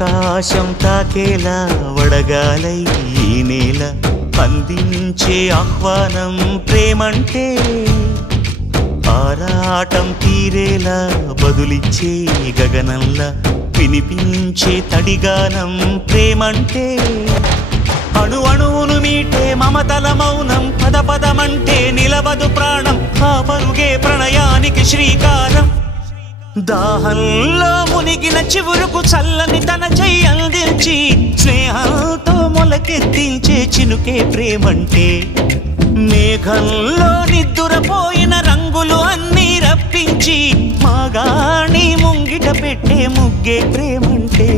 ఆకాశం తాకేలా వడగాలై ఈ నేల అందించే ఆహ్వానం ప్రేమంటే ఆరాటం తీరేలా బదులిచ్చే గగనంలా వినిపించే తడిగానం ప్రేమంటే అణు అణువును మీటే మమతల మౌనం పద పదమంటే నిలవదు ప్రాణం ఆ పరుగే ప్రణయానికి శ్రీకారం దాహంలో మునిగిన చివురుకు చల్లని తన చెయ్యి అందించి స్నేహంతో మొలకెత్తించే చినుకే ప్రేమంటే మేఘంలో నిద్దురపోయిన రంగులు అన్నీ రప్పించి మాగాణి ముంగిట పెట్టే ముగ్గే ప్రేమంటే